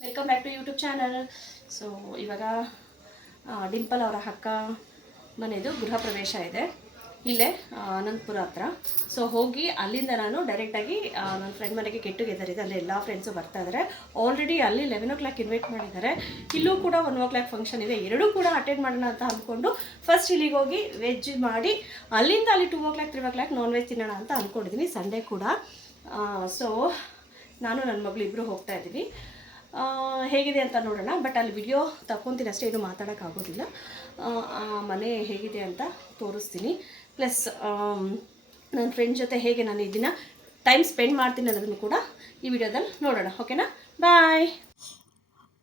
Welcome back to YouTube channel. So ಇವಾಗ ಡಿಂಪಲ್ ಅವರ ಅಕ್ಕ ಮನೆಯದು ಗೃಹ ಪ್ರವೇಶ ಇದೆ ಇಲ್ಲೇ ಅನಂತಪುರ ಹತ್ರ. ಸೊ ಹೋಗಿ ಅಲ್ಲಿಂದ ನಾನು ಡೈರೆಕ್ಟಾಗಿ ನನ್ನ ಫ್ರೆಂಡ್ ಮನೆಗೆ ಗೆಟ್ ಟುಗೆದರ್ ಇದೆ, ಅಲ್ಲಿ ಎಲ್ಲ ಫ್ರೆಂಡ್ಸು ಬರ್ತಾ ಇದ್ದಾರೆ. ಆಲ್ರೆಡಿ ಅಲ್ಲಿ 11 o'clock ಇನ್ವೈಟ್ ಮಾಡಿದ್ದಾರೆ. ಇಲ್ಲೂ ಕೂಡ 1 o'clock ಫಂಕ್ಷನ್ ಇದೆ. ಎರಡೂ ಕೂಡ ಅಟೆಂಡ್ ಮಾಡೋಣ ಅಂತ ಅಂದ್ಕೊಂಡು ಫಸ್ಟ್ ಇಲ್ಲಿಗೆ ಹೋಗಿ ವೆಜ್ ಮಾಡಿ ಅಲ್ಲಿಂದ ಅಲ್ಲಿ 2 o'clock 3 o'clock ನಾನ್ ವೆಜ್ ತಿನ್ನೋಣ ಅಂತ ಅಂದ್ಕೊಂಡಿದ್ದೀನಿ. ಸಂಡೇ ಕೂಡ. ಸೊ ನಾನು ನನ್ನ ಮಗಳು ಇಬ್ಬರು ಹೋಗ್ತಾ ಇದ್ದೀವಿ. ಹೇಗಿದೆ ಅಂತ ನೋಡೋಣ. ಬಟ್ ಅಲ್ಲಿ ವಿಡಿಯೋ ತಗೊತೀನಿ ಅಷ್ಟೇ, ಏನು ಮಾತಾಡೋಕ್ಕಾಗೋದಿಲ್ಲ. ಆ ಮನೆ ಹೇಗಿದೆ ಅಂತ ತೋರಿಸ್ತೀನಿ. ಪ್ಲಸ್ ನನ್ನ ಫ್ರೆಂಡ್ ಜೊತೆ ಹೇಗೆ ನಾನು ಈ ದಿನ ಟೈಮ್ ಸ್ಪೆಂಡ್ ಮಾಡ್ತೀನಿ ಅನ್ನೋದನ್ನು ಕೂಡ ಈ ವಿಡಿಯೋದಲ್ಲಿ ನೋಡೋಣ. ಓಕೆನಾ? ಬಾಯ್.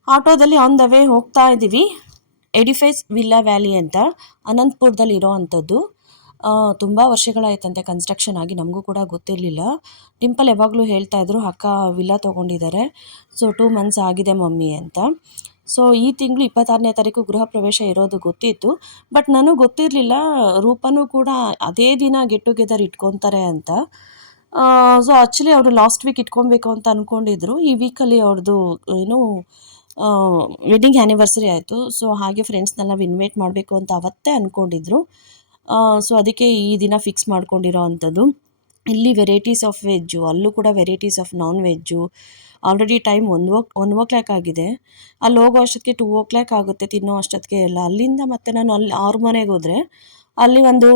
ಆಟೋದಲ್ಲಿ ಆನ್ ದ ವೇ ಹೋಗ್ತಾ ಇದ್ದೀವಿ. ಎಡಿಫೈಸ್ ವಿಲ್ಲಾ ವ್ಯಾಲಿ ಅಂತ ಅನಂತಪುರದಲ್ಲಿ ಇರೋ ಅಂಥದ್ದು. ತುಂಬ ವರ್ಷಗಳಾಯ್ತಂತೆ ಕನ್ಸ್ಟ್ರಕ್ಷನ್ ಆಗಿ, ನಮಗೂ ಕೂಡ ಗೊತ್ತಿರಲಿಲ್ಲ. ಡಿಂಪಲ್ ಯಾವಾಗಲೂ ಹೇಳ್ತಾಯಿದ್ರು ಅಕ್ಕ ವಿಲ್ಲಾ ತೊಗೊಂಡಿದ್ದಾರೆ, ಸೊ 2 months ಆಗಿದೆ ಮಮ್ಮಿ ಅಂತ. ಸೊ ಈ ತಿಂಗಳು 26ನೇ ತಾರೀಕು ಗೃಹ ಪ್ರವೇಶ ಇರೋದು ಗೊತ್ತಿತ್ತು. ಬಟ್ ನನಗೆ ಗೊತ್ತಿರಲಿಲ್ಲ ರೂಪನೂ ಕೂಡ ಅದೇ ದಿನ ಗೆಟ್ ಟುಗೆದರ್ ಇಟ್ಕೊತಾರೆ ಅಂತ. ಸೊ ಆ್ಯಕ್ಚುಲಿ ಅವರು ಲಾಸ್ಟ್ ವೀಕ್ ಇಟ್ಕೊಬೇಕು ಅಂತ ಅಂದ್ಕೊಂಡಿದ್ರು. ಈ ವೀಕಲ್ಲಿ ಅವ್ರದ್ದು ಏನು ವೆಡ್ಡಿಂಗ್ ಆ್ಯನಿವರ್ಸರಿ ಆಯಿತು. ಸೊ ಹಾಗೆ ಫ್ರೆಂಡ್ಸ್ನೆಲ್ಲ ಇನ್ವೈಟ್ ಮಾಡಬೇಕು ಅಂತ ಅವತ್ತೇ ಅಂದ್ಕೊಂಡಿದ್ರು. ಸೊ ಅದಕ್ಕೆ ಈ ದಿನ ಫಿಕ್ಸ್ ಮಾಡ್ಕೊಂಡಿರೋ ಅಂಥದ್ದು. ಇಲ್ಲಿ ವೆರೈಟೀಸ್ ಆಫ್ ವೆಜ್ಜು, ಅಲ್ಲೂ ಕೂಡ varieties of non veg. Already time 1 o'clock ಆಗಿದೆ. ಅಲ್ಲಿ ಹೋಗೋ ಅಷ್ಟೊತ್ತಿಗೆ 2 o'clock ಆಗುತ್ತೆ ತಿನ್ನೋ ಅಷ್ಟೊತ್ತಿಗೆ ಎಲ್ಲ. ಅಲ್ಲಿಂದ ಮತ್ತೆ ನಾನು ಅಲ್ಲಿ ಅವ್ರ ಮನೆಗೆ ಹೋದರೆ ಅಲ್ಲಿ ಒಂದು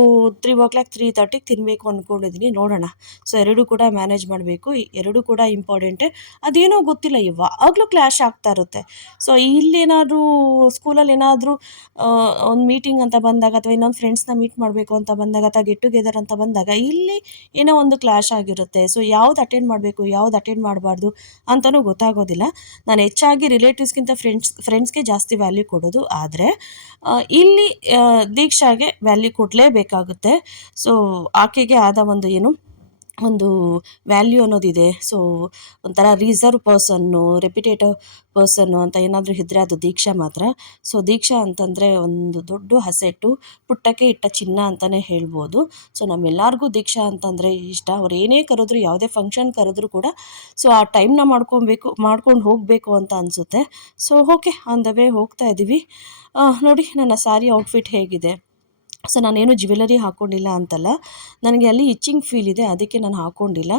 3 o'clock 3:30ಗೆ ತಿನ್ನಬೇಕು ಅಂದ್ಕೊಂಡಿದ್ದೀನಿ. ನೋಡೋಣ. ಸೊ ಎರಡೂ ಕೂಡ ಮ್ಯಾನೇಜ್ ಮಾಡಬೇಕು. ಎರಡೂ ಕೂಡ ಇಂಪಾರ್ಟೆಂಟೇ. ಅದೇನೋ ಗೊತ್ತಿಲ್ಲ, ಯಾವಾಗಲೂ ಕ್ಲ್ಯಾಶ್ ಆಗ್ತಾ ಇರುತ್ತೆ. ಸೊ ಇಲ್ಲೇನಾದರೂ ಸ್ಕೂಲಲ್ಲಿ ಏನಾದರೂ ಒಂದು ಮೀಟಿಂಗ್ ಅಂತ ಬಂದಾಗ, ಅಥವಾ ಇನ್ನೊಂದು ಫ್ರೆಂಡ್ಸ್ನ ಮೀಟ್ ಮಾಡಬೇಕು ಅಂತ ಬಂದಾಗ, ಅಥವಾ ಗೆಟ್ ಟುಗೆದರ್ ಅಂತ ಬಂದಾಗ ಇಲ್ಲಿ ಏನೋ ಒಂದು ಕ್ಲ್ಯಾಶ್ ಆಗಿರುತ್ತೆ. ಸೊ ಯಾವ್ದು ಅಟೆಂಡ್ ಮಾಡಬೇಕು, ಯಾವ್ದು ಅಟೆಂಡ್ ಮಾಡಬಾರ್ದು ಅಂತಲೂ ಗೊತ್ತಾಗೋದಿಲ್ಲ. ನಾನು ಹೆಚ್ಚಾಗಿ ರಿಲೇಟಿವ್ಸ್ಗಿಂತ ಫ್ರೆಂಡ್ಸ್ಗೆ ಜಾಸ್ತಿ ವ್ಯಾಲ್ಯೂ ಕೊಡೋದು. ಆದರೆ ಇಲ್ಲಿ ದೀಕ್ಷಾಗೆ ವ್ಯಾಲ್ಯೂ ಕೊಡಲೇಬೇಕಾಗುತ್ತೆ. ಸೊ ಆಕೆಗೆ ಆದ ಒಂದು ವ್ಯಾಲ್ಯೂ ಅನ್ನೋದಿದೆ. ಸೊ ಒಂಥರ ರಿಸರ್ವ್ ಪರ್ಸನ್ನು, ರೆಪ್ಯುಟೇಟಿವ್ ಪರ್ಸನ್ನು ಅಂತ ಏನಾದರೂ ಇದ್ದರೆ ಅದು ದೀಕ್ಷಾ ಮಾತ್ರ. ಸೊ ದೀಕ್ಷಾ ಅಂತಂದರೆ ಒಂದು ದೊಡ್ಡ ಹಸೆಟ್ಟು, ಪುಟ್ಟಕ್ಕೆ ಇಟ್ಟ ಚಿನ್ನ ಅಂತಲೇ ಹೇಳ್ಬೋದು. ಸೊ ನಮ್ಮೆಲ್ಲರಿಗೂ ದೀಕ್ಷಾ ಅಂತಂದರೆ ಇಷ್ಟ. ಅವ್ರು ಏನೇ ಕರೆದ್ರು, ಯಾವುದೇ ಫಂಕ್ಷನ್ ಕರೆದ್ರೂ ಕೂಡ ಸೊ ಆ ಟೈಮ್ನ ಮಾಡ್ಕೊಂಡು ಹೋಗಬೇಕು ಅಂತ ಅನಿಸುತ್ತೆ. So okay, on the way ಹೋಗ್ತಾ ಇದ್ದೀವಿ. ನೋಡಿ ನನ್ನ ಸ್ಯಾರಿ ಔಟ್ಫಿಟ್ ಹೇಗಿದೆ. ಸೊ ನಾನೇನು ಜ್ಯುವೆಲರಿ ಹಾಕ್ಕೊಂಡಿಲ್ಲ ಅಂತಲ್ಲ, ನನಗೆ ಅಲ್ಲಿ ಇಚ್ಚಿಂಗ್ ಫೀಲ್ ಇದೆ, ಅದಕ್ಕೆ ನಾನು ಹಾಕ್ಕೊಂಡಿಲ್ಲ.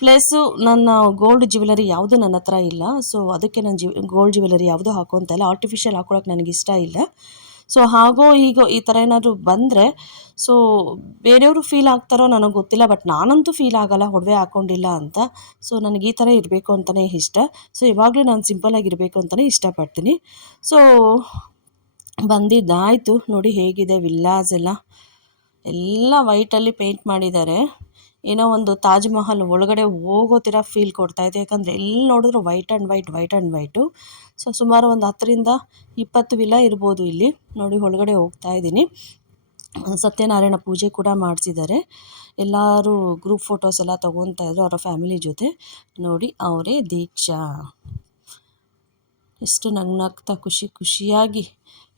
ಪ್ಲಸ್ಸು ನನ್ನ ಗೋಲ್ಡ್ ಜ್ಯುವೆಲರಿ ಯಾವುದು ನನ್ನ ಹತ್ರ ಇಲ್ಲ. ಸೊ ಅದಕ್ಕೆ ನಾನು ಗೋಲ್ಡ್ ಜ್ಯುವೆಲರಿ ಯಾವುದೂ ಹಾಕ್ಕೊತಾ ಇಲ್ಲ. ಆರ್ಟಿಫಿಷಿಯಲ್ ಹಾಕ್ಕೊಳಕ್ಕೆ ನನಗೆ ಇಷ್ಟ ಇಲ್ಲ. ಸೊ ಹಾಗೋ ಹೀಗೋ ಈ ಥರ ಏನಾದರೂ ಬಂದರೆ ಸೊ ಬೇರೆಯವರು ಫೀಲ್ ಆಗ್ತಾರೋ ನನಗೆ ಗೊತ್ತಿಲ್ಲ. ಬಟ್ ನಾನಂತೂ ಫೀಲ್ ಆಗೋಲ್ಲ ಒಡವೆ ಹಾಕ್ಕೊಂಡಿಲ್ಲ ಅಂತ. ಸೊ ನನಗೆ ಈ ಥರ ಇರಬೇಕು ಅಂತಲೇ ಇಷ್ಟ. ಸೊ ಇವಾಗಲೂ ನಾನು ಸಿಂಪಲ್ಲಾಗಿರಬೇಕು ಅಂತಲೇ ಇಷ್ಟಪಡ್ತೀನಿ. ಸೊ ಬಂದಿದ್ದಾಯಿತು. ನೋಡಿ ಹೇಗಿದೆ ವಿಲ್ಲಾಸ್ ಎಲ್ಲ ವೈಟಲ್ಲಿ ಪೇಂಟ್ ಮಾಡಿದ್ದಾರೆ. ಏನೋ ಒಂದು ತಾಜ್ ಮಹಲ್ ಒಳಗಡೆ ಹೋಗೋ ಥರ ಫೀಲ್ ಕೊಡ್ತಾಯಿದೆ. ಯಾಕಂದರೆ ಎಲ್ಲಿ ನೋಡಿದ್ರು ವೈಟ್ ಆ್ಯಂಡ್ ವೈಟು. ಸೊ ಸುಮಾರು ಒಂದು 10-20 ವಿಲ್ಲಾ ಇರ್ಬೋದು ಇಲ್ಲಿ. ನೋಡಿ ಒಳಗಡೆ ಹೋಗ್ತಾ ಇದ್ದೀನಿ. ಸತ್ಯನಾರಾಯಣ ಪೂಜೆ ಕೂಡ ಮಾಡಿಸಿದ್ದಾರೆ. ಎಲ್ಲರೂ ಗ್ರೂಪ್ ಫೋಟೋಸ್ ಎಲ್ಲ ತೊಗೊತಾ ಇದ್ರು ಅವರ ಫ್ಯಾಮಿಲಿ ಜೊತೆ. ನೋಡಿ ಅವರೇ ದೀಕ್ಷಾ. ಎಷ್ಟು ನಗ್ನಗ್ತಾ ಖುಷಿಯಾಗಿ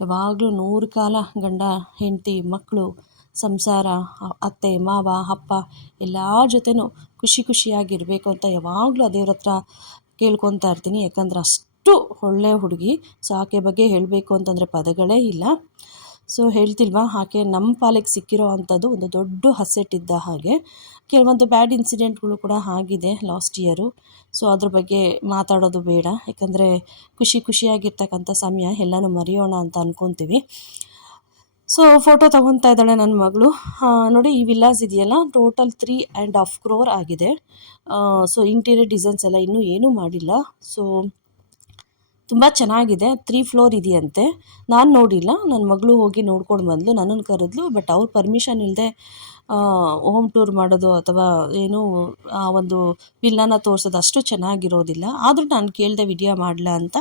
ಯಾವಾಗಲೂ 100 ಕಾಲ ಗಂಡ ಹೆಂಡತಿ ಮಕ್ಕಳು ಸಂಸಾರ, ಅತ್ತೆ ಮಾವ ಅಪ್ಪ ಎಲ್ಲರ ಜೊತೆನೂ ಖುಷಿಯಾಗಿರಬೇಕು ಅಂತ ಯಾವಾಗಲೂ ಆ ದೇವ್ರ ಹತ್ರ ಕೇಳ್ಕೊತಾ ಇರ್ತೀನಿ. ಯಾಕಂದ್ರೆ ಅಷ್ಟು ಒಳ್ಳೆ ಹುಡುಗಿ. ಸೊ ಆಕೆ ಬಗ್ಗೆ ಹೇಳಬೇಕು ಅಂತಂದರೆ ಪದಗಳೇ ಇಲ್ಲ. ಸೊ ಹೇಳ್ತಿಲ್ವಾ, ಆಕೆ ನಮ್ಮ ಪಾಲಿಗೆ ಸಿಕ್ಕಿರೋ ಅಂಥದ್ದು ಒಂದು ದೊಡ್ಡ ಹಸೆಟ್ಟಿದ್ದ ಹಾಗೆ. ಕೆಲವೊಂದು ಬ್ಯಾಡ್ ಇನ್ಸಿಡೆಂಟ್ಗಳು ಕೂಡ ಆಗಿದೆ ಲಾಸ್ಟ್ ಇಯರು. ಸೊ ಅದ್ರ ಬಗ್ಗೆ ಮಾತಾಡೋದು ಬೇಡ. ಯಾಕಂದರೆ ಖುಷಿಯಾಗಿರ್ತಕ್ಕಂಥ ಸಮಯ ಎಲ್ಲನೂ ಮರೆಯೋಣ ಅಂತ ಅಂದ್ಕೊತೀವಿ. ಸೊ ಫೋಟೋ ತೊಗೊತಾ ಇದ್ದಾಳೆ ನನ್ನ ಮಗಳು. ನೋಡಿ ಈ ವಿಲ್ಲಾಸ್ ಇದೆಯಲ್ಲ, ಟೋಟಲ್ 3.5 crore ಆಗಿದೆ. ಸೊ ಇಂಟೀರಿಯರ್ ಡಿಸೈನ್ಸ್ ಎಲ್ಲ ಇನ್ನೂ ಏನೂ ಮಾಡಿಲ್ಲ. ಸೊ ತುಂಬ ಚೆನ್ನಾಗಿದೆ. 3 floor ಇದೆಯಂತೆ. ನಾನು ನೋಡಿಲ್ಲ, ನನ್ನ ಮಗಳು ಹೋಗಿ ನೋಡ್ಕೊಂಡು ಬಂದಳು, ನನ್ನನ್ನು ಕರೆದ್ಲು. ಬಟ್ ಅವ್ರ ಪರ್ಮಿಷನ್ ಇಲ್ಲದೆ ಹೋಮ್ ಟೂರ್ ಮಾಡೋದು ಅಥವಾ ಏನು ಆ ಒಂದು ವಿಲ್ಲಾನ ತೋರಿಸೋದು ಅಷ್ಟು ಚೆನ್ನಾಗಿರೋದಿಲ್ಲ. ಆದರೂ ನಾನು ಕೇಳಿದೆ ವಿಡಿಯೋ ಮಾಡಲ ಅಂತ.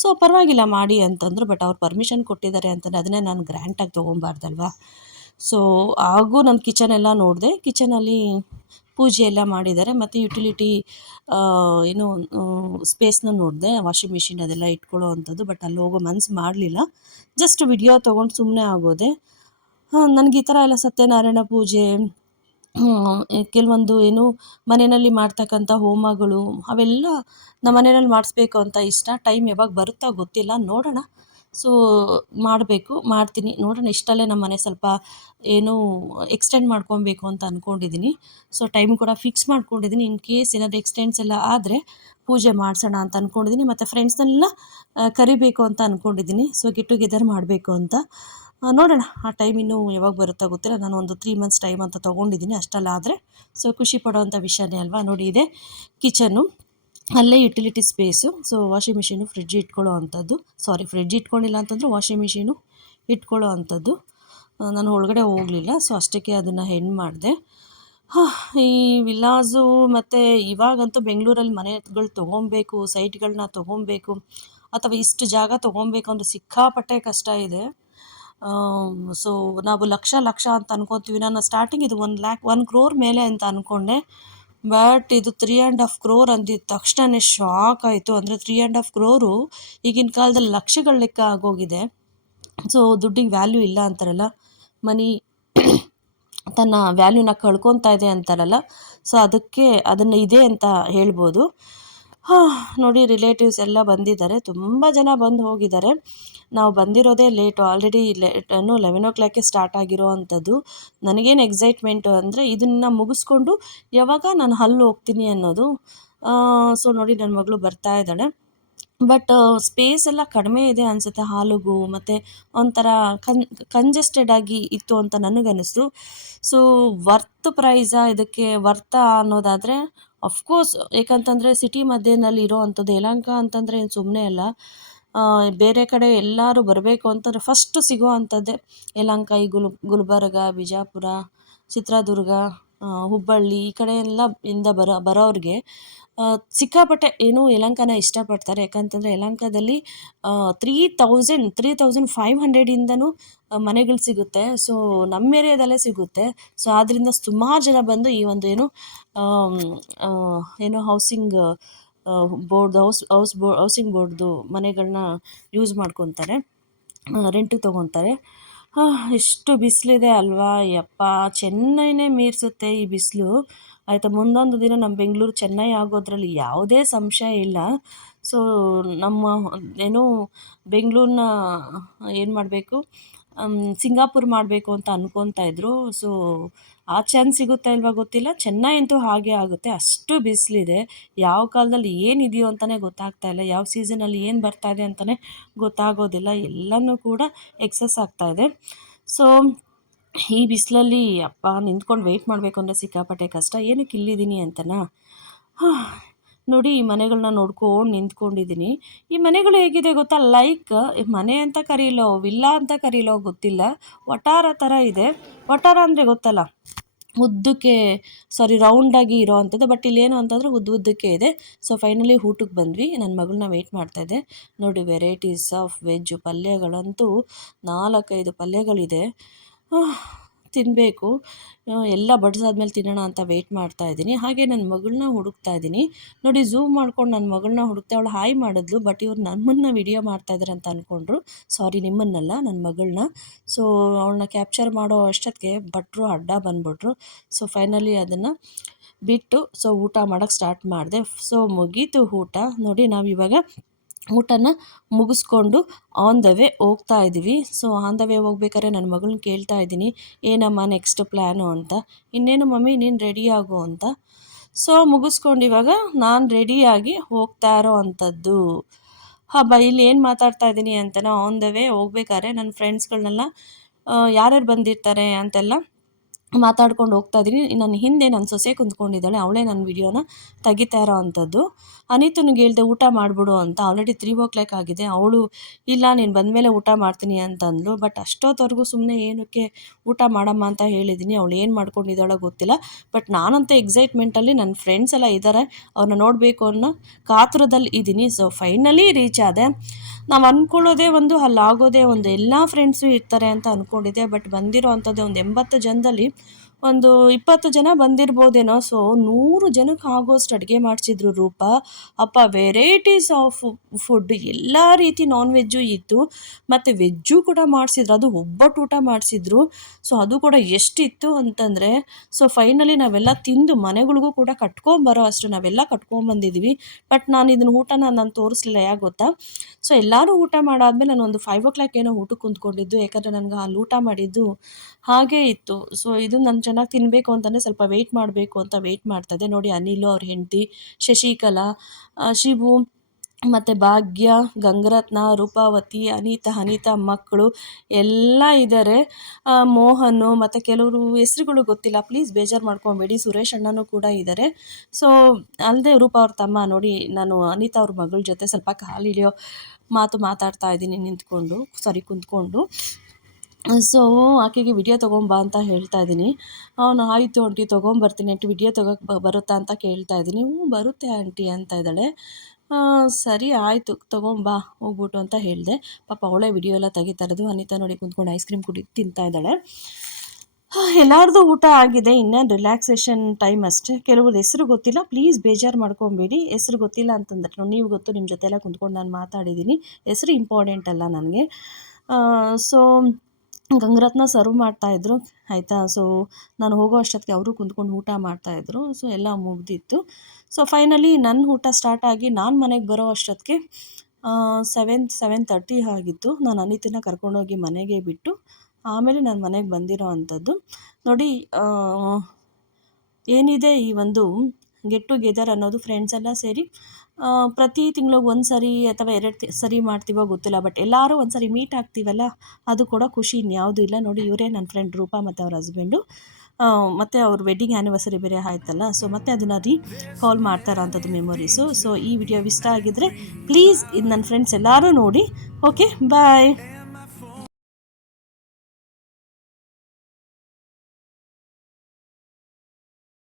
ಸೊ ಪರವಾಗಿಲ್ಲ ಮಾಡಿ ಅಂತಂದರು. ಬಟ್ ಅವ್ರು ಪರ್ಮಿಷನ್ ಕೊಟ್ಟಿದ್ದಾರೆ ಅಂತಂದರೆ ಅದನ್ನೇ ನಾನು ಗ್ರ್ಯಾಂಟಾಗಿ ತೊಗೊಬಾರ್ದಲ್ವ. ಸೊ ಹಾಗೂ ನಾನು ಕಿಚನ್ ಎಲ್ಲ ನೋಡಿದೆ. ಕಿಚನಲ್ಲಿ ಪೂಜೆ ಎಲ್ಲ ಮಾಡಿದ್ದಾರೆ. ಮತ್ತು ಯುಟಿಲಿಟಿ ಏನು ಸ್ಪೇಸ್ನ ನೋಡಿದೆ, ವಾಷಿಂಗ್ ಮಿಷಿನ್ ಅದೆಲ್ಲ ಇಟ್ಕೊಳ್ಳೋ ಅಂಥದ್ದು. ಬಟ್ ಅಲ್ಲಿ ಹೋಗೋ ಮನಸ್ಸು ಮಾಡಲಿಲ್ಲ. ಜಸ್ಟ್ ವಿಡಿಯೋ ತೊಗೊಂಡು ಸುಮ್ಮನೆ ಆಗೋದೆ. ನನಗೆ ಈ ಥರ ಎಲ್ಲ ಸತ್ಯನಾರಾಯಣ ಪೂಜೆ ಕೆಲವೊಂದು ಏನು ಮನೆಯಲ್ಲಿ ಮಾಡ್ತಕ್ಕಂಥ ಹೋಮಗಳು ಅವೆಲ್ಲ ನಮ್ಮ ಮನೆಯಲ್ಲಿ ಮಾಡಿಸ್ಬೇಕು ಅಂತ ಇಷ್ಟ. ಟೈಮ್ ಯಾವಾಗ ಬರುತ್ತೋ ಗೊತ್ತಿಲ್ಲ, ನೋಡೋಣ. ಸೊ ಮಾಡಬೇಕು, ಮಾಡ್ತೀನಿ, ನೋಡೋಣ. ಇಷ್ಟಲ್ಲೇ ನಮ್ಮ ಮನೆ ಸ್ವಲ್ಪ ಏನು ಎಕ್ಸ್ಟೆಂಡ್ ಮಾಡ್ಕೊಬೇಕು ಅಂತ ಅಂದ್ಕೊಂಡಿದ್ದೀನಿ. ಸೊ ಟೈಮ್ ಕೂಡ ಫಿಕ್ಸ್ ಮಾಡ್ಕೊಂಡಿದ್ದೀನಿ. ಇನ್ ಕೇಸ್ ಏನಾದರೂ ಎಕ್ಸ್ಟೆಂಡ್ಸ್ ಎಲ್ಲ ಆದರೆ ಪೂಜೆ ಮಾಡಿಸೋಣ ಅಂತ ಅಂದ್ಕೊಂಡಿದ್ದೀನಿ. ಮತ್ತು ಫ್ರೆಂಡ್ಸ್ನೆಲ್ಲ ಕರಿಬೇಕು ಅಂತ ಅಂದ್ಕೊಂಡಿದ್ದೀನಿ. ಸೊ ಗೆಟ್ ಟುಗೆದರ್ ಮಾಡಬೇಕು ಅಂತ. ನೋಡೋಣ, ಆ ಟೈಮ್ ಇನ್ನೂ ಯಾವಾಗ ಬರುತ್ತೋ ಗೊತ್ತಿಲ್ಲ. ನಾನು ಒಂದು 3 ಮಂತ್ಸ್ ಟೈಮ್ ಅಂತ ತೊಗೊಂಡಿದ್ದೀನಿ. ಅಷ್ಟಲ್ಲಾದರೆ ಸೊ ಖುಷಿ ಪಡೋವಂಥ ವಿಷಯನೇ ಅಲ್ವಾ. ನೋಡಿ, ಇದೆ ಕಿಚನ್ನು, ಅಲ್ಲೇ utility space. So washing machine, fridge ಇಟ್ಕೊಳ್ಳೋ ಅಂಥದ್ದು. ಸಾರಿ, ಫ್ರಿಡ್ಜ್ ಇಟ್ಕೊಂಡಿಲ್ಲ ಅಂತಂದರೆ ವಾಷಿಂಗ್ ಮಿಷಿನು ಇಟ್ಕೊಳ್ಳೋ ಅಂಥದ್ದು. ನಾನು ಒಳಗಡೆ ಹೋಗಲಿಲ್ಲ, ಸೊ ಅಷ್ಟಕ್ಕೆ ಅದನ್ನು ಹೆಣ್ಣು ಮಾಡಿದೆ. ಈ ವಿಲ್ಲಾಸು ಮತ್ತು ಇವಾಗಂತೂ ಬೆಂಗಳೂರಲ್ಲಿ ಮನೆಗಳು ತೊಗೊಬೇಕು, ಸೈಟ್ಗಳನ್ನ ತೊಗೊಬೇಕು, ಅಥವಾ ಇಷ್ಟು ಜಾಗ ತೊಗೊಬೇಕು ಅಂದರೆ ಸಿಕ್ಕಾಪಟ್ಟೆ ಕಷ್ಟ ಇದೆ. ಸೊ ನಾವು ಲಕ್ಷ ಅಂತ ಅನ್ಕೊತೀವಿ. ನಾನು ಸ್ಟಾರ್ಟಿಂಗ್ ಇದು 1 crore ಮೇಲೆ ಅಂತ ಅಂದ್ಕೊಂಡೆ. ಬಟ್ ಇದು 3.5 crore ಅಂದಿದ್ದ ತಕ್ಷಣವೇ ಶಾಕ್ ಆಯಿತು. ಅಂದರೆ 3.5 crore ಈಗಿನ ಕಾಲದಲ್ಲಿ ಲಕ್ಷಗಳ ಲೆಕ್ಕ ಆಗೋಗಿದೆ. ಸೊ ದುಡ್ಡಿಗೆ ವ್ಯಾಲ್ಯೂ ಇಲ್ಲ ಅಂತಾರಲ್ಲ, ಮನಿ ತನ್ನ ವ್ಯಾಲ್ಯೂನ ಕಳ್ಕೊತಾ ಇದೆ ಅಂತಾರಲ್ಲ, ಸೊ ಅದಕ್ಕೆ ಅದನ್ನು ಇದೆ ಅಂತ ಹೇಳ್ಬೋದು. ನೋಡಿ, ರಿಲೇಟಿವ್ಸ್ ಎಲ್ಲ ಬಂದಿದ್ದಾರೆ, ತುಂಬ ಜನ ಬಂದು ಹೋಗಿದ್ದಾರೆ. ನಾವು ಬಂದಿರೋದೇ ಲೇಟು, ಆಲ್ರೆಡಿ 11 o'clock ಸ್ಟಾರ್ಟ್ ಆಗಿರೋ ಅಂಥದ್ದು. ನನಗೇನು ಎಕ್ಸೈಟ್ಮೆಂಟು ಅಂದರೆ ಇದನ್ನು ಮುಗಿಸ್ಕೊಂಡು ಯಾವಾಗ ನಾನು ಅಲ್ಲಿ ಹೋಗ್ತೀನಿ ಅನ್ನೋದು. ಸೊ ನೋಡಿ, ನನ್ನ ಮಗಳು ಬರ್ತಾ ಇದ್ದಾಳೆ. ಬಟ್ ಸ್ಪೇಸ್ ಎಲ್ಲ ಕಡಿಮೆ ಇದೆ ಅನಿಸುತ್ತೆ ಹಾಲಿಗೂ, ಮತ್ತು ಒಂಥರ ಕಂಜೆಸ್ಟೆಡ್ ಆಗಿ ಇತ್ತು ಅಂತ ನನಗನ್ನಿಸ್ತು. ಸೊ ವರ್ತ್ ಪ್ರೈಸಾ ಇದಕ್ಕೆ ವರ್ತಾ ಅನ್ನೋದಾದರೆ ಅಫ್ಕೋರ್ಸ್, ಏಕಂತಂದರೆ ಸಿಟಿ ಮಧ್ಯದಲ್ಲಿ ಇರೋ ಅಂಥದ್ದು. ಯಲಹಂಕ ಅಂತಂದರೆ ಏನು ಸುಮ್ಮನೆ ಅಲ್ಲ. ಬೇರೆ ಕಡೆ ಎಲ್ಲರೂ ಬರಬೇಕು ಅಂತಂದರೆ ಫಸ್ಟು ಸಿಗೋ ಅಂಥದ್ದೇ ಯಲಹಂಕ, ಈ ಗುಲ್ಬರ್ಗ, ಬಿಜಾಪುರ, ಚಿತ್ರದುರ್ಗ, ಹುಬ್ಬಳ್ಳಿ ಈ ಕಡೆ ಎಲ್ಲ ಇಂದ ಬರೋರಿಗೆ ಸಿಕ್ಕಾಪಟ್ಟೆ ಏನು ಯಲಹಂಕನ ಇಷ್ಟಪಡ್ತಾರೆ. ಯಾಕಂತಂದರೆ ಯಲಹಂಕದಲ್ಲಿ 3,500ಇಂದನೂ ಮನೆಗಳು ಸಿಗುತ್ತೆ. ಸೊ ನಮ್ಮ ಏರಿಯಾದಲ್ಲೇ ಸಿಗುತ್ತೆ. ಸೊ ಆದ್ದರಿಂದ ಸುಮಾರು ಜನ ಬಂದು ಈ ಒಂದು ಏನು ಹೌಸಿಂಗ್ ಹೌಸಿಂಗ್ ಬೋರ್ಡ್ದು ಮನೆಗಳನ್ನ ಯೂಸ್ ಮಾಡ್ಕೊತಾರೆ, ರೆಂಟಿಗೆ ತೊಗೊತಾರೆ. ಎಷ್ಟು ಬಿಸಿಲಿದೆ ಅಲ್ವಾ, ಯಪ್ಪ, ಚೆನ್ನೈನೇ ಮೀರಿಸುತ್ತೆ ಈ ಬಿಸಿಲು. ಆಯಿತಾ, ಮುಂದೊಂದು ದಿನ ನಮ್ಮ ಬೆಂಗಳೂರು ಚೆನ್ನೈ ಆಗೋದ್ರಲ್ಲಿ ಯಾವುದೇ ಸಂಶಯ ಇಲ್ಲ. ಸೊ ನಮ್ಮ ಏನು ಬೆಂಗಳೂರನ್ನ ಏನು ಮಾಡಬೇಕು, ಸಿಂಗಾಪುರ್ ಮಾಡಬೇಕು ಅಂತ ಅಂದ್ಕೊತಾ ಇದ್ರು. ಸೊ ಆ ಚಾನ್ಸ್ ಸಿಗುತ್ತಾ ಇಲ್ವಾ ಗೊತ್ತಿಲ್ಲ. ಚೆನ್ನೈ ಅಂತೂ ಹಾಗೆ ಆಗುತ್ತೆ, ಅಷ್ಟು ಬಿಸಿಲಿದೆ. ಯಾವ ಕಾಲದಲ್ಲಿ ಏನಿದೆಯೋ ಅಂತಲೇ ಗೊತ್ತಾಗ್ತಾ ಇಲ್ಲ, ಯಾವ ಸೀಸನಲ್ಲಿ ಏನು ಬರ್ತಾ ಇದೆ ಅಂತಲೇ ಗೊತ್ತಾಗೋದಿಲ್ಲ. ಎಲ್ಲನೂ ಕೂಡ ಎಕ್ಸಸ್ ಆಗ್ತಾಯಿದೆ. ಸೊ ಈ ಬಿಸಿಲಲ್ಲಿ ಅಪ್ಪ ನಿಂತ್ಕೊಂಡು ವೆಯ್ಟ್ ಮಾಡಬೇಕು ಅಂದರೆ ಸಿಕ್ಕಾಪಟ್ಟೆ ಕಷ್ಟ. ಏನಕ್ಕೆ ಇಲ್ಲಿದ್ದೀನಿ ಅಂತನಾ. ನೋಡಿ, ಈ ಮನೆಗಳನ್ನ ನೋಡ್ಕೊಂಡು ನಿಂತ್ಕೊಂಡಿದ್ದೀನಿ. ಈ ಮನೆಗಳು ಹೇಗಿದೆ ಗೊತ್ತಾ, ಲೈಕ್ ಮನೆ ಅಂತ ಕರೀಲೋ ವಿಲ್ಲಾ ಅಂತ ಕರೀಲೋ ಗೊತ್ತಿಲ್ಲ, ವಟಾರ ಥರ ಇದೆ. ವಟಾರ ಅಂದರೆ ಗೊತ್ತಲ್ಲ, ಉದ್ದಕ್ಕೆ, ರೌಂಡಾಗಿ ಇರೋ ಅಂಥದ್ದು. ಬಟ್ ಇಲ್ಲೇನು ಅಂತಂದರೆ ಉದ್ದಕ್ಕೆ ಇದೆ. ಸೊ ಫೈನಲಿ ಊಟಕ್ಕೆ ಬಂದ್ವಿ. ನನ್ನ ಮಗಳನ್ನ ವೆಯ್ಟ್ ಮಾಡ್ತಾಯಿದ್ದೆ. ನೋಡಿ, ವೆರೈಟೀಸ್ ಆಫ್ ವೆಜ್ಜು ಪಲ್ಯಗಳಂತೂ 4-5 ಪಲ್ಯಗಳಿದೆ. ತಿನ್ನಬೇಕು, ಎಲ್ಲ ಬಡಿಸಾದ್ಮೇಲೆ ತಿನ್ನೋಣ ಅಂತ ವೆಯ್ಟ್ ಮಾಡ್ತಾಯಿದ್ದೀನಿ. ಹಾಗೆ ನನ್ನ ಮಗಳನ್ನ ಹುಡುಕ್ತಾ ಇದ್ದೀನಿ. ನೋಡಿ, ಝೂಮ್ ಮಾಡ್ಕೊಂಡು ನನ್ನ ಮಗಳನ್ನ ಹುಡುಕ್ತೆ. ಅವಳು ಹಾಯ್ ಮಾಡಿದ್ಲು, ಬಟ್ ಇವ್ರು ನಮ್ಮನ್ನು ವಿಡಿಯೋ ಮಾಡ್ತಾಯಿದ್ದಾರೆ ಅಂತ ಅಂದ್ಕೊಂಡ್ರು. ಸಾರಿ, ನಿಮ್ಮನ್ನಲ್ಲ, ನನ್ನ ಮಗಳನ್ನ. ಸೊ ಅವಳನ್ನ ಕ್ಯಾಪ್ಚರ್ ಮಾಡೋ ಅಷ್ಟೊತ್ತಿಗೆ ಭಟ್ರು ಅಡ್ಡ ಬಂದ್ಬಿಟ್ರು. ಸೊ ಫೈನಲಿ ಅದನ್ನು ಬಿಟ್ಟು ಸೊ ಊಟ ಮಾಡೋಕ್ಕೆ ಸ್ಟಾರ್ಟ್ ಮಾಡಿದೆ. ಸೊ ಮುಗೀತು ಊಟ. ನೋಡಿ, ನಾವಿವಾಗ ಊಟನ ಮುಗಿಸ್ಕೊಂಡು ಆನ್ ದ ವೇ ಹೋಗ್ತಾ ಇದ್ದೀವಿ. ಸೊ ಆನ್ ದ ವೇ ಹೋಗ್ಬೇಕಾದ್ರೆ ನನ್ನ ಮಗಳನ್ನ ಕೇಳ್ತಾ ಇದ್ದೀನಿ, ಏನಮ್ಮ ನೆಕ್ಸ್ಟ್ ಪ್ಲ್ಯಾನು ಅಂತ. ಇನ್ನೇನು ಮಮ್ಮಿ, ನೀನು ರೆಡಿ ಆಗು ಅಂತ. ಸೊ ಮುಗಿಸ್ಕೊಂಡು ಇವಾಗ ನಾನು ರೆಡಿಯಾಗಿ ಹೋಗ್ತಾ ಇರೋ ಅಂಥದ್ದು. ಇಲ್ಲಿ ಏನು ಮಾತಾಡ್ತಾ ಇದ್ದೀನಿ ಅಂತನೋ, ಆನ್ ದ ವೇ ಹೋಗ್ಬೇಕಾದ್ರೆ ನನ್ನ ಫ್ರೆಂಡ್ಸ್ಗಳನ್ನೆಲ್ಲ ಯಾರ್ಯಾರು ಬಂದಿರ್ತಾರೆ ಅಂತೆಲ್ಲ ಮಾತಾಡ್ಕೊಂಡು ಹೋಗ್ತಾ ಇದ್ದೀನಿ. ನನ್ನ ಹಿಂದೆ ನನ್ನ ಸೊಸೆ ಕುಂತ್ಕೊಂಡಿದ್ದಾಳೆ, ಅವಳೇ ನನ್ನ ವಿಡಿಯೋನ ತೆಗಿತಾ ಇರೋ ಅಂಥದ್ದು. ಅನಿತನಿಗೆ ಹೇಳ್ದೆ ಊಟ ಮಾಡಿಬಿಡು ಅಂತ. ಆಲ್ರೆಡಿ 3 o'clock ಆಗಿದೆ. ಅವಳು ಇಲ್ಲ, ನೀನು ಬಂದಮೇಲೆ ಊಟ ಮಾಡ್ತೀನಿ ಅಂತಂದ್ಲು. ಬಟ್ ಅಷ್ಟೊತ್ತವರೆಗೂ ಸುಮ್ಮನೆ ಏನಕ್ಕೆ ಊಟ ಮಾಡಮ್ಮ ಅಂತ ಹೇಳಿದ್ದೀನಿ. ಅವಳು ಏನು ಮಾಡ್ಕೊಂಡಿದ್ದಾಳೋ ಗೊತ್ತಿಲ್ಲ. ಬಟ್ ನಾನಂತೂ ಎಕ್ಸೈಟ್ಮೆಂಟಲ್ಲಿ, ನನ್ನ ಫ್ರೆಂಡ್ಸ್ ಎಲ್ಲ ಇದ್ದಾರೆ, ಅವ್ರನ್ನ ನೋಡಬೇಕು ಅನ್ನೋ ಕಾತುರದಲ್ಲಿ ಇದ್ದೀನಿ. ಸೊ ಫೈನಲಿ ರೀಚ್ ಆದೆ. ನಾವು ಅಂದ್ಕೊಳ್ಳೋದೇ ಒಂದು, ಅಲ್ಲಾಗೋದೇ ಒಂದು. ಎಲ್ಲ ಫ್ರೆಂಡ್ಸು ಇರ್ತಾರೆ ಅಂತ ಅಂದ್ಕೊಂಡಿದ್ದೆ. ಬಟ್ ಬಂದಿರೋ ಅಂಥದ್ದೇ ಒಂದು 80 ಜನದಲ್ಲಿ ಒಂದು 20 ಜನ ಬಂದಿರ್ಬೋದೇನೋ. ಸೊ 100 ಜನಕ್ಕೆ ಆಗೋಷ್ಟು ಅಡುಗೆ ಮಾಡಿಸಿದ್ರು ರೂಪ. ಅಪ್ಪ ವೆರೈಟೀಸ್ ಆಫ್ ಫುಡ್ ಎಲ್ಲ ರೀತಿ ನಾನ್ ವೆಜ್ಜು ಇತ್ತು ಮತ್ತು ವೆಜ್ಜು ಕೂಡ ಮಾಡಿಸಿದ್ರು. ಅದು ಒಬ್ಬಟ್ಟು ಊಟ ಮಾಡಿಸಿದ್ರು. ಸೊ ಅದು ಕೂಡ ಎಷ್ಟಿತ್ತು ಅಂತಂದರೆ, ಸೊ ಫೈನಲಿ ನಾವೆಲ್ಲ ತಿಂದು ಮನೆಗಳಿಗೂ ಕೂಡ ಕಟ್ಕೊಂಬರೋ ಅಷ್ಟು ನಾವೆಲ್ಲ ಕಟ್ಕೊಂಬಂದಿದ್ವಿ. ಬಟ್ ನಾನು ಇದನ್ನ ಊಟನ ನಾನು ತೋರಿಸ್ಲಿಲ್ಲ, ಯಾಕೆ ಗೊತ್ತಾ? ಸೊ ಎಲ್ಲರೂ ಊಟ ಮಾಡಾದ್ಮೇಲೆ ನಾನು ಒಂದು 5 o'clock ಏನೋ ಊಟಕ್ಕೆ ಕುಂತ್ಕೊಂಡಿದ್ದು. ಯಾಕಂದರೆ ನನಗೆ ಅಲ್ಲಿ ಊಟ ಮಾಡಿದ್ದು ಹಾಗೇ ಇತ್ತು. ಸೊ ಇದು ನಾನು ಚೆನ್ನಾಗಿ ತಿನ್ನಬೇಕು ಅಂತಂದರೆ ಸ್ವಲ್ಪ ವೆಯ್ಟ್ ಮಾಡಬೇಕು ಅಂತ ವೆಯ್ಟ್ ಮಾಡ್ತಾಯಿದ್ದೆ. ನೋಡಿ ಅನಿಲು, ಅವ್ರ ಹೆಂಡತಿ ಶಶಿಕಲಾ, ಶಿವು ಮತ್ತು ಭಾಗ್ಯ, ಗಂಗರತ್ನ, ರೂಪಾವತಿ, ಅನಿತಾ ಮಕ್ಕಳು ಎಲ್ಲ ಇದ್ದಾರೆ. ಮೋಹನು ಮತ್ತು ಕೆಲವರು ಹೆಸ್ರುಗಳು ಗೊತ್ತಿಲ್ಲ, ಪ್ಲೀಸ್ ಬೇಜಾರು ಮಾಡ್ಕೊಬೇಡಿ. ಸುರೇಶ್ ಅಣ್ಣನೂ ಕೂಡ ಇದ್ದಾರೆ. ಸೊ ಅಲ್ಲದೆ ರೂಪ ಅವ್ರ ತಮ್ಮ ನೋಡಿ, ನಾನು ಅನಿತಾ ಅವ್ರ ಮಗಳ ಜೊತೆ ಸ್ವಲ್ಪ ಕಾಲಿಳಿಯೋ ಮಾತಾಡ್ತಾ ಇದ್ದೀನಿ ಕುಂತ್ಕೊಂಡು. ಸೊ ಆಕೆಗೆ ವಿಡಿಯೋ ತೊಗೊಂಬಾ ಅಂತ ಹೇಳ್ತಾ ಇದ್ದೀನಿ. ಅವನು ಆಯಿತು ಆಂಟಿ ತೊಗೊಂಬರ್ತೀನಿ ಆಂಟಿ, ವಿಡಿಯೋ ತೊಗೋಕ್ಕೆ ಬರುತ್ತಾ ಅಂತ ಕೇಳ್ತಾ ಇದ್ದೀನಿ. ಹ್ಞೂ ಬರುತ್ತೆ ಆಂಟಿ ಅಂತ ಇದ್ದಾಳೆ. ಸರಿ ಆಯಿತು ತೊಗೊಂಬಾ ಹೋಗ್ಬಿಟ್ಟು ಅಂತ ಹೇಳಿದೆ. ಪಾಪ ಅವಳೇ ವಿಡಿಯೋ ಎಲ್ಲ ತೆಗಿತಾ ಇರೋದು. ಅನಿತಾ ನೋಡಿ ಕುಂತ್ಕೊಂಡು ಐಸ್ ಕ್ರೀಮ್ ತಿಂತಾ ಇದ್ದಾಳೆ. ಎಲ್ಲರದು ಊಟ ಆಗಿದೆ, ಇನ್ನೇನು ರಿಲ್ಯಾಕ್ಸೇಷನ್ ಟೈಮ್ ಅಷ್ಟೇ. ಕೆಲವ್ರದ್ದು ಹೆಸರು ಗೊತ್ತಿಲ್ಲ, ಪ್ಲೀಸ್ ಬೇಜಾರು ಮಾಡ್ಕೊಬೇಡಿ. ಹೆಸರು ಗೊತ್ತಿಲ್ಲ ಅಂತಂದ್ರೆ ನೀವು ಗೊತ್ತು, ನಿಮ್ಮ ಜೊತೆ ಎಲ್ಲ ಕುಂತ್ಕೊಂಡು ನಾನು ಮಾತಾಡಿದ್ದೀನಿ. ಹೆಸರು ಇಂಪಾರ್ಟೆಂಟ್ ಅಲ್ಲ ನನಗೆ. ಸೊ ಗಂಗರತ್ನ ಸರ್ವ್ ಮಾಡ್ತಾಯಿದ್ರು ಆಯಿತಾ. ಸೊ ನಾನು ಹೋಗೋ ಅಷ್ಟೊತ್ತಿಗೆ ಅವರು ಕುಂತ್ಕೊಂಡು ಊಟ ಮಾಡ್ತಾಯಿದ್ರು. ಸೊ ಎಲ್ಲ ಮುಗ್ದಿತ್ತು. ಸೊ ಫೈನಲಿ ನನ್ನ ಊಟ ಸ್ಟಾರ್ಟ್ ಆಗಿ ನಾನು ಮನೆಗೆ ಬರೋ ಅಷ್ಟೊತ್ತಿಗೆ 7:30 ಆಗಿತ್ತು. ನಾನು ಅನಿತನ ಕರ್ಕೊಂಡೋಗಿ ಮನೆಗೆ ಬಿಟ್ಟು ಆಮೇಲೆ ನಾನು ಮನೆಗೆ ಬಂದಿರೋ ಅಂಥದ್ದು. ನೋಡಿ ಏನಿದೆ ಈ ಒಂದು ಗೆಟ್ ಟುಗೆದರ್ ಅನ್ನೋದು ಫ್ರೆಂಡ್ಸ್ ಎಲ್ಲ ಸೇರಿ ಪ್ರತಿ ತಿಂಗಳಿಗೆ 1 ಸರಿ ಅಥವಾ 2 ಸರಿ ಮಾಡ್ತೀವೋ ಗೊತ್ತಿಲ್ಲ. ಬಟ್ ಎಲ್ಲರೂ ಒಂದು ಸರಿ ಮೀಟ್ ಆಗ್ತೀವಲ್ಲ, ಅದು ಕೂಡ ಖುಷಿ ಇನ್ಯಾವುದೂ ಇಲ್ಲ. ನೋಡಿ ಇವರೇ ನನ್ನ ಫ್ರೆಂಡ್ ರೂಪ ಮತ್ತು ಅವ್ರ ಹಸ್ಬೆಂಡು. ಮತ್ತು ಅವ್ರ ವೆಡ್ಡಿಂಗ್ ಆ್ಯನಿವರ್ಸರಿ ಬೇರೆ ಆಯ್ತಲ್ಲ. ಸೊ ಮತ್ತೆ ಅದನ್ನು ಕಾಲ್ ಮಾಡ್ತಾ ಇರೋಂಥದ್ದು ಮೆಮೊರೀಸು. ಸೊ ಈ ವಿಡಿಯೋ ಇಷ್ಟ ಆಗಿದ್ದರೆ ಪ್ಲೀಸ್ ಇದು ನನ್ನ ಫ್ರೆಂಡ್ಸ್ ಎಲ್ಲರೂ ನೋಡಿ. ಓಕೆ ಬಾಯ್.